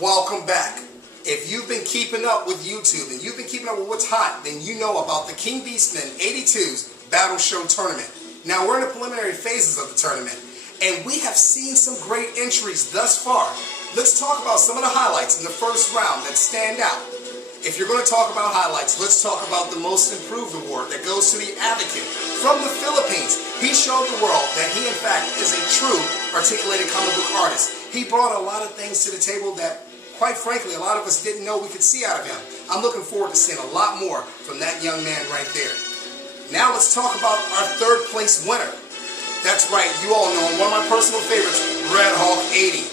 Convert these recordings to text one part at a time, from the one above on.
Welcome back. If you've been keeping up with YouTube and you've been keeping up with what's hot, then you know about the Thekingbeastman82's Battle Show tournament. Now we're in the preliminary phases of the tournament, and we have seen some great entries thus far. Let's talk about some of the highlights in the first round that stand out. If you're going to talk about highlights, let's talk about the Most Improved Award that goes to the Advocate from the Philippines. He showed the world that he, in fact, is a true articulated comic book artist. He brought a lot of things to the table that, quite frankly, a lot of us didn't know we could see out of him. I'm looking forward to seeing a lot more from that young man right there. Now let's talk about our third place winner. That's right, you all know him, one of my personal favorites, Red Hawk 80.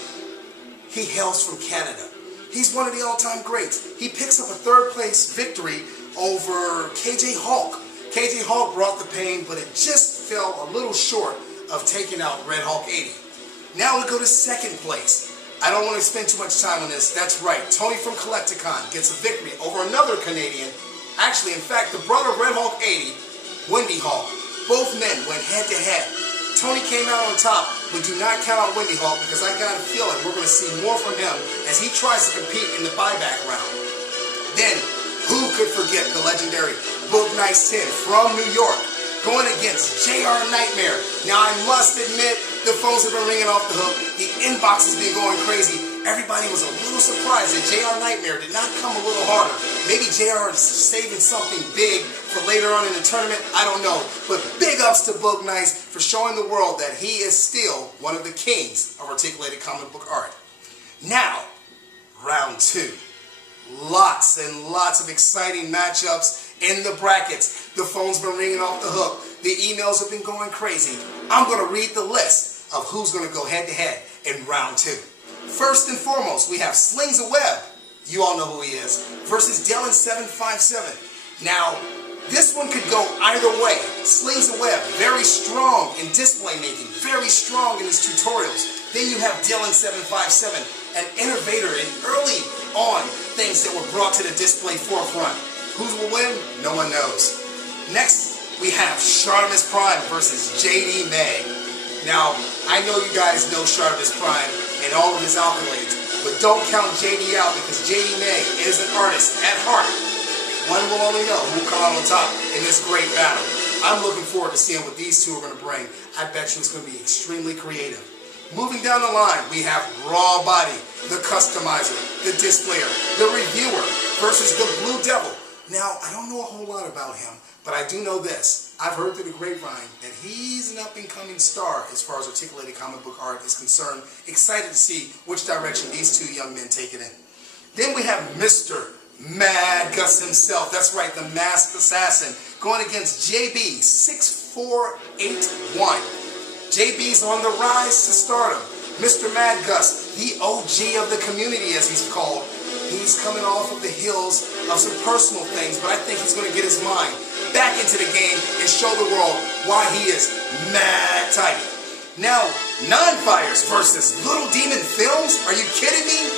He hails from Canada. He's one of the all-time greats. He picks up a third place victory over KJ Hulk. KJ Hulk brought the pain, but it just fell a little short of taking out Red Hawk 80. Now we go to second place. I don't want to spend too much time on this. That's right, Tony from Collecticon gets a victory over another Canadian. Actually, in fact, the brother of Red Hawk 80, Wendy Hawk. Both men went head-to-head. Tony came out on top, but do not count out Wendy Hawk because I got a feeling we're going to see more from him as he tries to compete in the buyback round. Then, who could forget the legendary Book Nice 10 from New York going against JR Nightmare. Now, I must admit, the phones have been ringing off the hook. The inbox has been going crazy. Everybody was a little surprised that JR Nightmare did not come a little harder. Maybe JR is saving something big for later on in the tournament. I don't know. But big ups to Book Nice for showing the world that he is still one of the kings of articulated comic book art. Now, round two. Lots and lots of exciting matchups in the brackets. The phone's been ringing off the hook. The emails have been going crazy. I'm going to read the list of who's going to go head-to-head in round two. First and foremost, we have Slings a Web. You all know who he is. Versus Dylan757. Now, this one could go either way. Slings a Web, very strong in display making, very strong in his tutorials. Then you have Dylan757, an innovator in early on things that were brought to the display forefront. Who will win? No one knows. Next, we have Shartimus Prime versus JD May. Now, I know you guys know Shartimus Prime and all of his accolades, but don't count JD out because JD May is an artist at heart. One will only know who will come out on top in this great battle. I'm looking forward to seeing what these two are going to bring. I bet you it's going to be extremely creative. Moving down the line, we have Raw Body, the customizer, the displayer, the reviewer versus the Blue Devil. Now, I don't know a whole lot about him, but I do know this. I've heard through the grapevine that he's an up-and-coming star as far as articulated comic book art is concerned. Excited to see which direction these two young men take it in. Then we have Mr. Mad Gus himself. That's right, the Masked Assassin, going against JB6481. JB's on the rise to stardom. Mr. Mad Gus, the OG of the community as he's called. He's coming off of the heels of some personal things, but I think he's going to get his mind back into the game and show the world why he is mad tight. Now, Non-Fires versus Little Demon Films? Are you kidding me?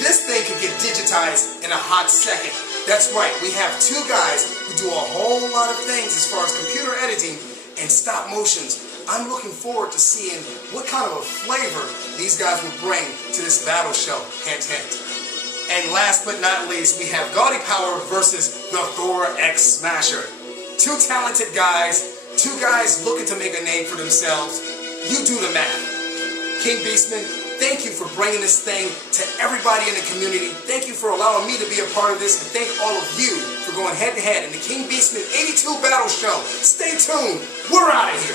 This thing could get digitized in a hot second. That's right, we have two guys who do a whole lot of things as far as computer editing and stop motions. I'm looking forward to seeing what kind of a flavor these guys will bring to this battle show. Hint, hint. And last but not least, we have Gaudy Power versus the Thor X Smasher. Two talented guys, two guys looking to make a name for themselves. You do the math. King Beastman, thank you for bringing this thing to everybody in the community. Thank you for allowing me to be a part of this, and thank all of you for going head-to-head in the Thekingbeastman82 Battle Show. Stay tuned. We're out of here.